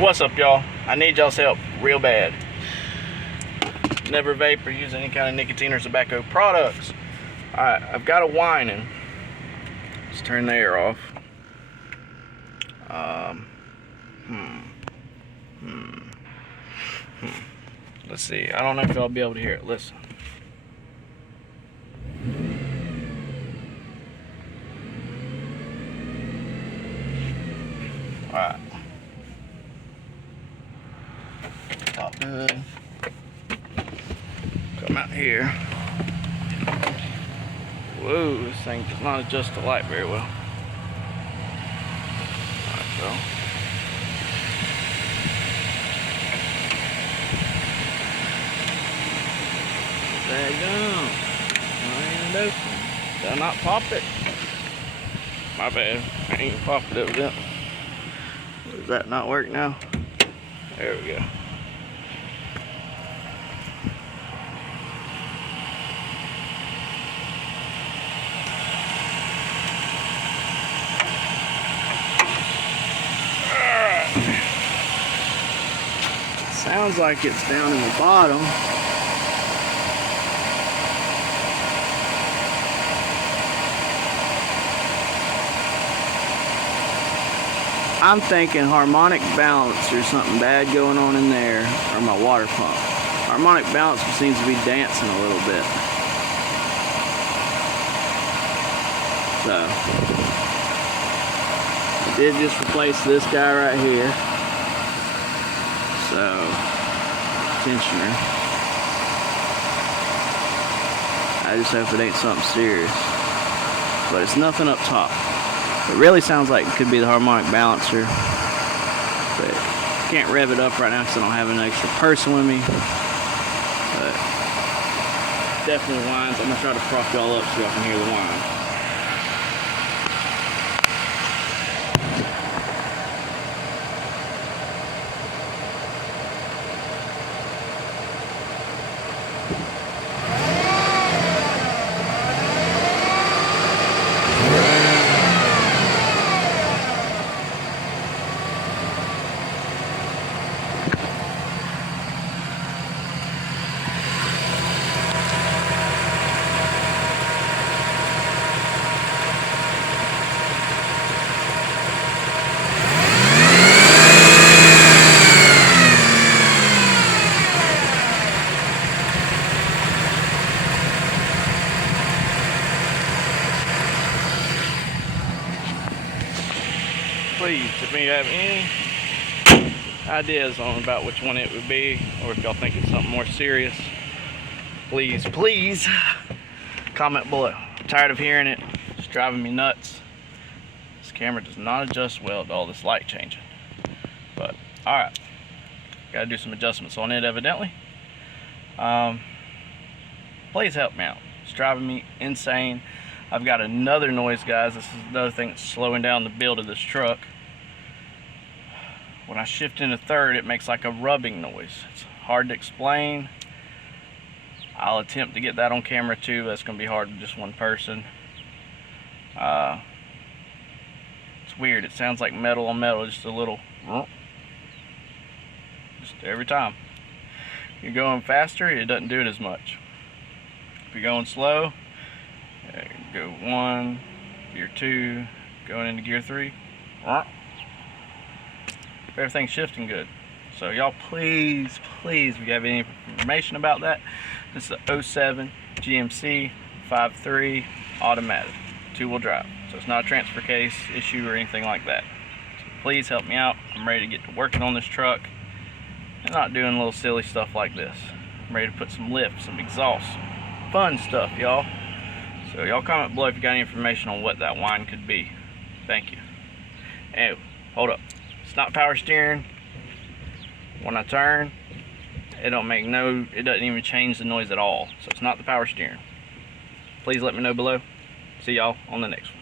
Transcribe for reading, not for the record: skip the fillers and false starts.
What's up, y'all? I need y'all's help real bad. Never vape or use any kind of nicotine or tobacco products. Alright, I've got a Whining. Let's turn the air off. Let's see. I don't know if y'all be able to hear it. Listen. Alright. All good. Come out here. Whoa, this thing does not adjust the light very well. Alright, so. There you go. And open. Did I not pop it? My bad. I ain't even popped it evidently. Does that not work now? There we go. Sounds like it's down in the bottom. I'm thinking harmonic balance or something bad going on in there, or my water pump. Harmonic balance seems to be dancing a little bit. So, I did just replace this guy right here. So, tensioner. I just hope it ain't something serious. But it's nothing up top. It really sounds like it could be the harmonic balancer, but can't rev it up right now because I don't have an extra person with me. But definitely whines. I'm gonna try to prop y'all up so y'all can hear the whine. Please, if you have any ideas on about which one it would be, or if y'all think it's something more serious, please comment below. I'm tired of hearing it. It's driving me nuts. This camera does not adjust well to all this light changing. But, alright. Gotta do some adjustments on it, evidently. Please help me out. It's driving me insane. I've got another noise, guys. This is another thing that's slowing down the build of this truck. When I shift into third, it makes like a rubbing noise. It's hard to explain. I'll attempt to get that on camera too. That's going to be hard with just one person. It's weird. It sounds like metal on metal, just a little. Just every time. If you're going faster, it doesn't do it as much. If you're going slow, go 1, gear 2, going into gear 3. Everything's shifting good. So y'all please, if you have any information about that, this is a 07 GMC 5.3 automatic, 2-wheel drive. So it's not a transfer case issue or anything like that. So please help me out. I'm ready to get to working on this truck and not doing little silly stuff like this. I'm ready to put some lift, some exhaust, fun stuff, y'all. So y'all comment below if you got any information on what that whine could be. Thank you. Anyway, hold up. It's not power steering. When I turn, it doesn't even change the noise at all. So it's not the power steering. Please let me know below. See y'all on the next one.